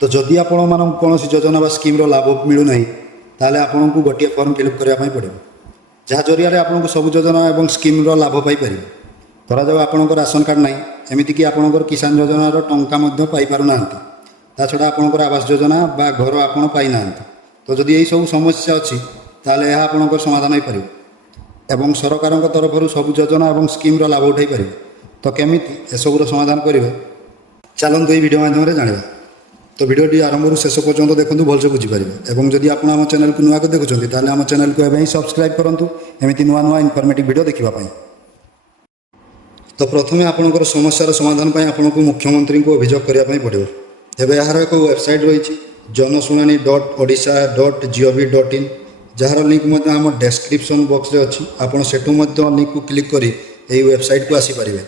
तो जदि आपण मानक कौन योजना बा स्कीम लाभ मिलूना ताले आपन को गोटे फॉर्म फिलअप करने पड़ो जहाँ जरिया आपको सब योजना और स्कीम लाभ पाइपर धरा जाऊ आपंकर राशन कार्ड ना एमती कि आपंकर किसान योजनार टंका पाइपारूना ता छड़ा आपंकर आवास योजना बा घर आपड़ पाईना तो जदि यही सब समस्या अच्छी ताले यह आपंकर समाधान हो पार एवं सरकार तरफ सब योजना और स्कीम लाभ उठाई पार तो केमिति एसबूर समाधान करेंगे चलते ये वीडियो माध्यम जाना तो वीडियोटी आरंभ शेष पर्यंत देखते भलसे बुझीपारे और जदि आप आम चैनल को नुआ देखुं ताल आम चैनल को एवं सब्सक्राइब करूँ एमती नुआ नुआ इनफर्मेटिव वीडियो देखापी। तो प्रथम आपंकर समस्यार समाधान पर आपको मुख्यमंत्री को अभियोग करने पड़ो एवं यार एक वेबसाइट रही जनशुणानी.odisha.gov.in जार लिंक आम डेस्क्रिप्शन बॉक्स रे अच्छी आपड़ सेठू लिंक को क्लिक कर वेबसाइट को आसीपारे।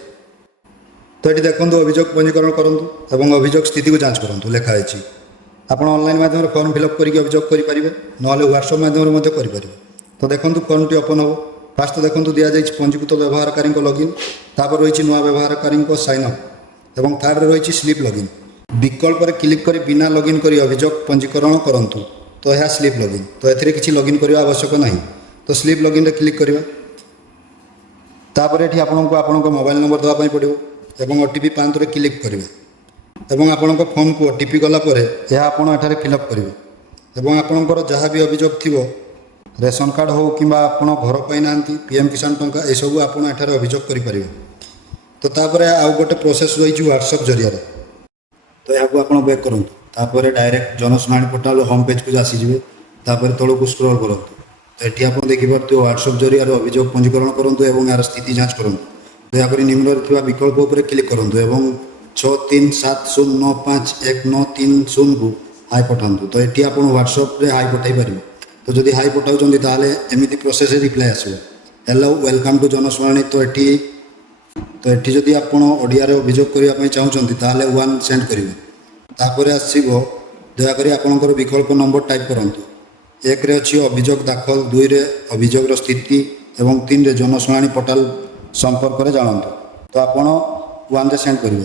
तो ये देखो अभियोग पंजीकरण करूँ और अभियोग स्थिति को जांच करूँ लिखाई आप ऑनलाइन माध्यम फॉर्म फिलअप करके अभियोग करेंगे ना व्हाट्सएप माध्यम करेंगे। तो देखो फॉर्मटी ओपन हो फास्ट देखो दि जाए पंजीकृत व्यवहारकारी लॉगिन तापर रही नुआ व्यवहारकारी साइन अप और थर्ड रही स्लीप लॉगिन विकल्प पर क्लिक कर बिना लॉगिन कर अभियोग पंजीकरण करूँ तो यह स्लीप लॉगिन तो ये किसी लॉगिन करने आवश्यक ना तो स्लीप लॉगिन रे क्लिक करिबा तापर एठी आपनको आपनको मोबाइल नंबर देवाई पड़ो और ओटीपी 5 रे क्लिक करेंगे और आपनको फोन को ओटीपी गला पर यह आपड़ एठारे फिलअप करेंगे और आपणकर जहाँ भी अभियोग थी रेशन कार्ड हो कि घर पाईना पीएम किसान टंका यू आप अभियोग करेंगे। तो तापर आउ गोटे प्रोसेस रही व्हाट्सएप जरिया तो यहाँ आप बैक करूँ तापर डायरेक्ट जनशुणानी पोर्टाल होम पेज को आसीजे तापर तौक को स्क्रॉल करूँ तो ये आप देखिए व्हाट्सएप जरिया अभियोग पंजीकरण करूँ और यार स्थिति जांच करूँ। दयाकोरी निम्न विकल्प उपर क्लिक करूँ और 6370951930 को हाई पठातु तो ये आप व्हाट्सएप रे हाई पठाई पारे। तो जदि हाई पठाऊँ ताले एमती प्रोसेस रिप्लाई आसो हेलो वेलकम टू जनशुणानी तो ये जदि आप ओडिया अभियोग करने चाहते ताले 1 सेंड करेंगे तापर आसो दयाकोरी आपंकर विकल्प नंबर टाइप करूँ 1 रे अच्छी अभियोग दाखल 2 रे अभियोग स्थिति और 3 रे जनशुणानी पोर्टाल संपर्क में जानतु तो आपड़ 1 रे सेंड करेंगे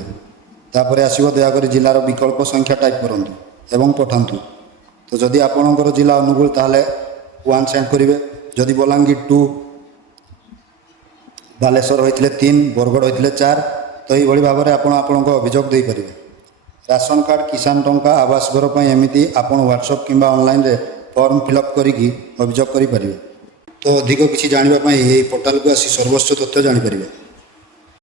तापर आसो दयाकोरी जिलार विकल्प संख्या टाइप करूँ एवं पठातु तो जदि आपणकर जिला अनुकूल ताहले 1 सेंड करेंगे जदि बलांगीर 2 बालेश्वर होते 3 बरगढ़ होते 4 तो ये भाव में आपको अभियोग दे पारे। राशन कार्ड किसान टंका आवास घर पर एमती आप व्हाट्सएप कि ऑनलाइन रे फॉर्म फिलअप करी अभियोग करें। तो अधिक किसी जानापी यही पोर्टाल को आसी सर्वस्व तथ्य जानीपर।